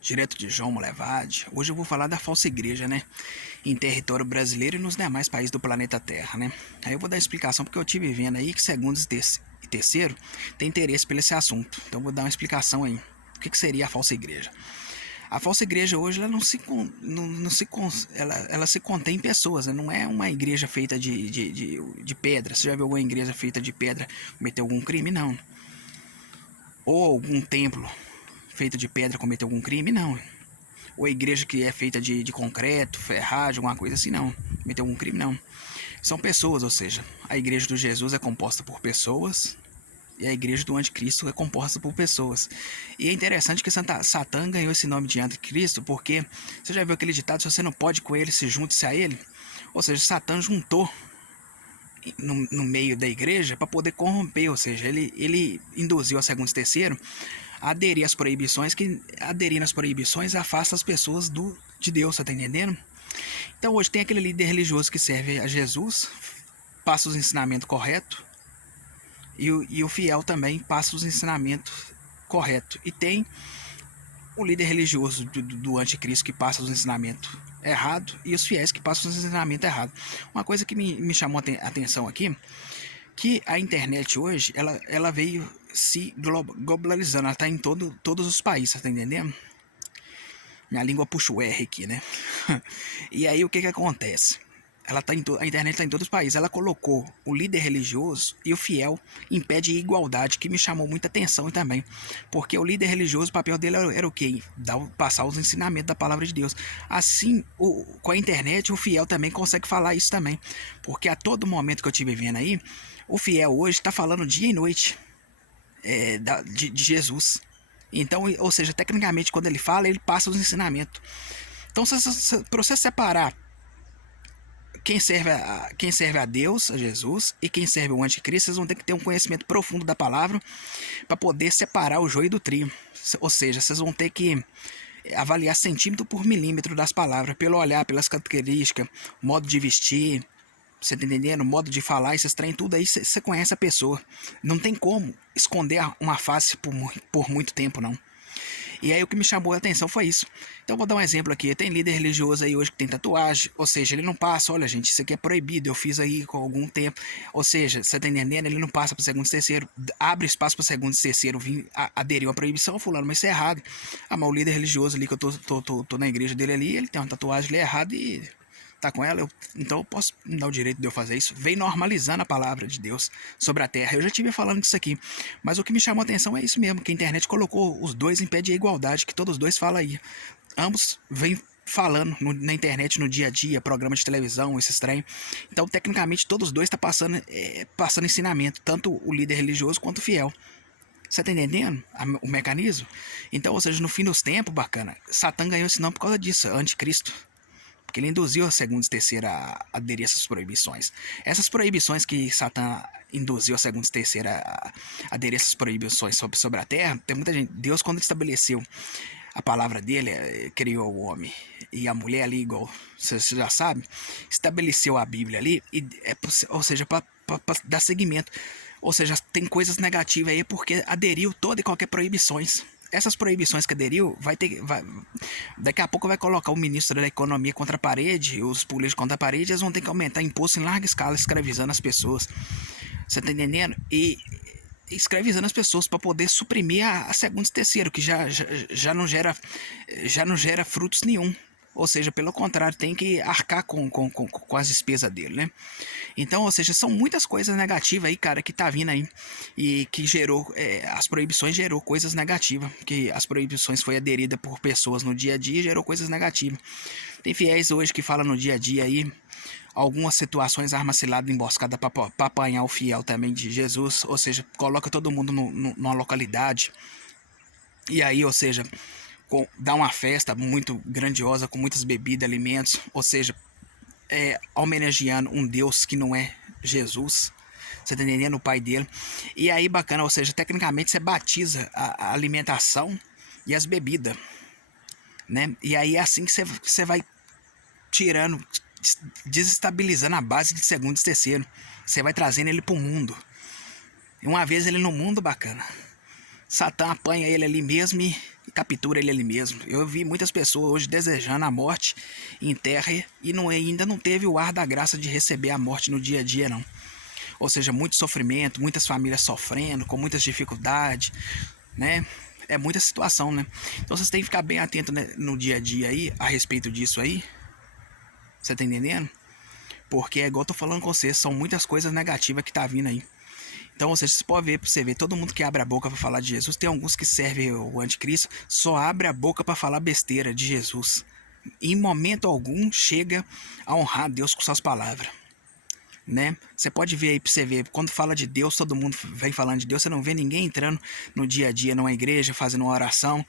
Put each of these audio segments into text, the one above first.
Direto de João Molevade. Hoje eu vou falar da falsa igreja, né? Em território brasileiro e nos demais países do planeta Terra, né? Aí eu vou dar explicação porque eu tive vendo aí que segundos e terceiro tem interesse por esse assunto. Então eu vou dar uma explicação aí. O que seria a falsa igreja? A falsa igreja hoje ela ela se contém em pessoas, né? Não é uma igreja feita de pedra. Você já viu alguma igreja feita de pedra cometer algum crime? Não. Ou algum templo feito de pedra cometer algum crime? Não. Ou a igreja que é feita de concreto, ferragem, alguma coisa assim? Não. Cometer algum crime? Não. São pessoas, ou seja, a igreja do Jesus é composta por pessoas e a igreja do anticristo é composta por pessoas. E é interessante que Satã ganhou esse nome de anticristo porque você já viu aquele ditado: se você não pode com ele, se junte-se a ele. Ou seja, Satã juntou no meio da igreja para poder corromper, ou seja, ele induziu a segundo e terceiro a aderir às proibições, que aderindo às proibições afasta as pessoas de Deus, tá entendendo? Então hoje tem aquele líder religioso que serve a Jesus, passa os ensinamentos corretos, e o fiel também passa os ensinamentos corretos. E tem o líder religioso do anticristo que passa os ensinamentos errados e os fiéis que passam os ensinamentos errados. Uma coisa que me chamou a atenção aqui, que a internet hoje, ela veio se globalizando, ela está em todos os países, tá entendendo? Minha língua puxa o R aqui, né? E aí o que acontece? A internet está em todos os países. Ela colocou o líder religioso e o fiel em pé de igualdade, que me chamou muita atenção também. Porque o líder religioso, o papel dele era o quê? Passar os ensinamentos da palavra de Deus. Assim, com a internet, o fiel também consegue falar isso também. Porque a todo momento que eu estive vendo aí, o fiel hoje está falando dia e noite de Jesus. Então, ou seja, tecnicamente, quando ele fala, ele passa os ensinamentos. Então, para você separar quem serve a Deus, a Jesus, e quem serve o anticristo, vocês vão ter que ter um conhecimento profundo da palavra para poder separar o joio do trigo. Ou seja, vocês vão ter que avaliar centímetro por milímetro das palavras, pelo olhar, pelas características, modo de vestir, você tá entendendo? Modo de falar, esses trem, tudo aí você conhece a pessoa. Não tem como esconder uma face por muito tempo, não. E aí o que me chamou a atenção foi isso. Então vou dar um exemplo aqui. Tem líder religioso aí hoje que tem tatuagem, ou seja, ele não passa, olha gente, isso aqui é proibido, eu fiz aí com algum tempo. Ou seja, você tá entendendo? Ele não passa pro segundo e terceiro, abre espaço pro segundo e terceiro vir aderir a uma proibição, fulano, mas isso é errado. Ah, mas o líder religioso ali que eu tô na igreja dele ali, ele tem uma tatuagem ali errada e tá com ela, então eu posso me dar o direito de eu fazer isso. Vem normalizando a palavra de Deus sobre a terra. Eu já estive falando disso aqui, mas o que me chamou a atenção é isso mesmo, que a internet colocou os dois em pé de igualdade, que todos os dois falam aí. Ambos vêm falando na internet no dia a dia, programa de televisão, esses trem. Então, tecnicamente, todos os dois estão passando ensinamento, tanto o líder religioso quanto o fiel. Você tá entendendo o mecanismo? Então, ou seja, no fim dos tempos, bacana, Satã ganhou esse nome por causa disso, anticristo. Porque ele induziu a segunda e terceira a aderir a essas proibições. Essas proibições que Satã induziu a segunda e terceira a aderir a essas proibições sobre a terra, tem muita gente. Deus, quando estabeleceu a palavra dele, criou o homem e a mulher ali, igual você já sabe, estabeleceu a Bíblia ali, ou seja, para dar seguimento. Ou seja, tem coisas negativas aí porque aderiu toda e qualquer proibições. Essas proibições que aderiu, daqui a pouco vai colocar o ministro da Economia contra a parede, os políticos contra a parede, eles vão ter que aumentar imposto em larga escala, escravizando as pessoas. Você tá entendendo? E escravizando as pessoas para poder suprimir a segundo e terceiro, que já não gera frutos nenhum. Ou seja, pelo contrário, tem que arcar com as despesas dele, né? Então, ou seja, são muitas coisas negativas aí, cara, que tá vindo aí. E que gerou, as proibições gerou coisas negativas. Que as proibições foi aderida por pessoas no dia a dia e gerou coisas negativas. Tem fiéis hoje que falam no dia a dia aí, algumas situações, arma cilada, emboscada para apanhar o fiel também de Jesus. Ou seja, coloca todo mundo numa localidade. E aí, ou seja, dá uma festa muito grandiosa com muitas bebidas, alimentos, ou seja, homenageando um Deus que não é Jesus. Você tá entendendo? O pai dele. E aí, bacana, ou seja, tecnicamente você batiza a alimentação e as bebidas, né? E aí é assim que você vai tirando, desestabilizando a base de segundo e terceiro. Você vai trazendo ele pro mundo. E uma vez ele no mundo, bacana, Satã apanha ele ali mesmo captura ele ali mesmo. Eu vi muitas pessoas hoje desejando a morte em terra e ainda não teve o ar da graça de receber a morte no dia a dia, não. Ou seja, muito sofrimento, muitas famílias sofrendo, com muitas dificuldades, né? É muita situação, né? Então vocês têm que ficar bem atentos, né, no dia a dia aí, a respeito disso aí. Você tá entendendo? Porque é igual eu tô falando com vocês, são muitas coisas negativas que tá vindo aí. Então, ou seja, você pode ver, pra você ver, todo mundo que abre a boca para falar de Jesus, tem alguns que servem o anticristo, só abre a boca para falar besteira de Jesus. Em momento algum chega a honrar Deus com suas palavras, né? Você pode ver aí pra você ver, quando fala de Deus, todo mundo vem falando de Deus, você não vê ninguém entrando no dia a dia numa igreja, fazendo uma oração,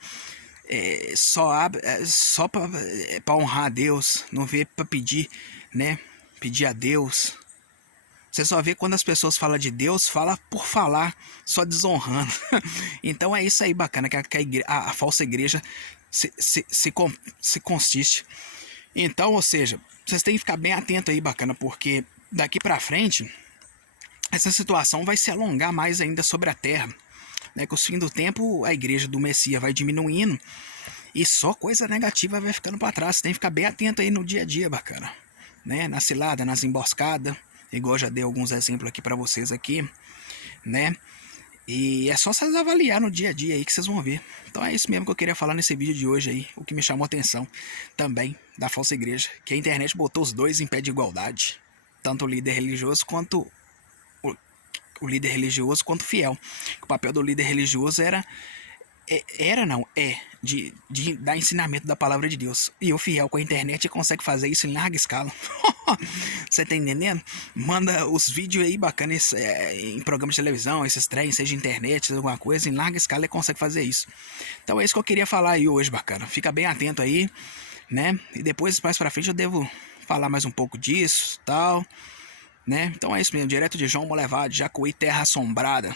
só para honrar a Deus, não vê para pedir, né? Pedir a Deus. Você só vê quando as pessoas falam de Deus, fala por falar, só desonrando. Então é isso aí bacana, que a falsa igreja se consiste. Então, ou seja, vocês têm que ficar bem atentos aí, bacana, porque daqui pra frente, essa situação vai se alongar mais ainda sobre a terra. Né? Com o fim do tempo, a igreja do Messias vai diminuindo e só coisa negativa vai ficando para trás. Você tem que ficar bem atento aí no dia a dia, bacana. Né? Na cilada, nas emboscadas, igual eu já dei alguns exemplos aqui para vocês aqui, né? E é só vocês avaliar no dia a dia aí que vocês vão ver. Então é isso mesmo que eu queria falar nesse vídeo de hoje aí, o que me chamou a atenção também da falsa igreja, que a internet botou os dois em pé de igualdade, tanto o líder religioso quanto o líder religioso quanto fiel. O papel do líder religioso é de dar ensinamento da palavra de Deus. E o fiel com a internet consegue fazer isso em larga escala. Você tá entendendo? Manda os vídeos aí bacanas em programas de televisão, esses trens, seja internet, seja alguma coisa, em larga escala ele consegue fazer isso. Então é isso que eu queria falar aí hoje, bacana. Fica bem atento aí, né? E depois, mais pra frente, eu devo falar mais um pouco disso, tal, né? Então é isso mesmo, direto de João Molevade, Jacuí, Terra Assombrada.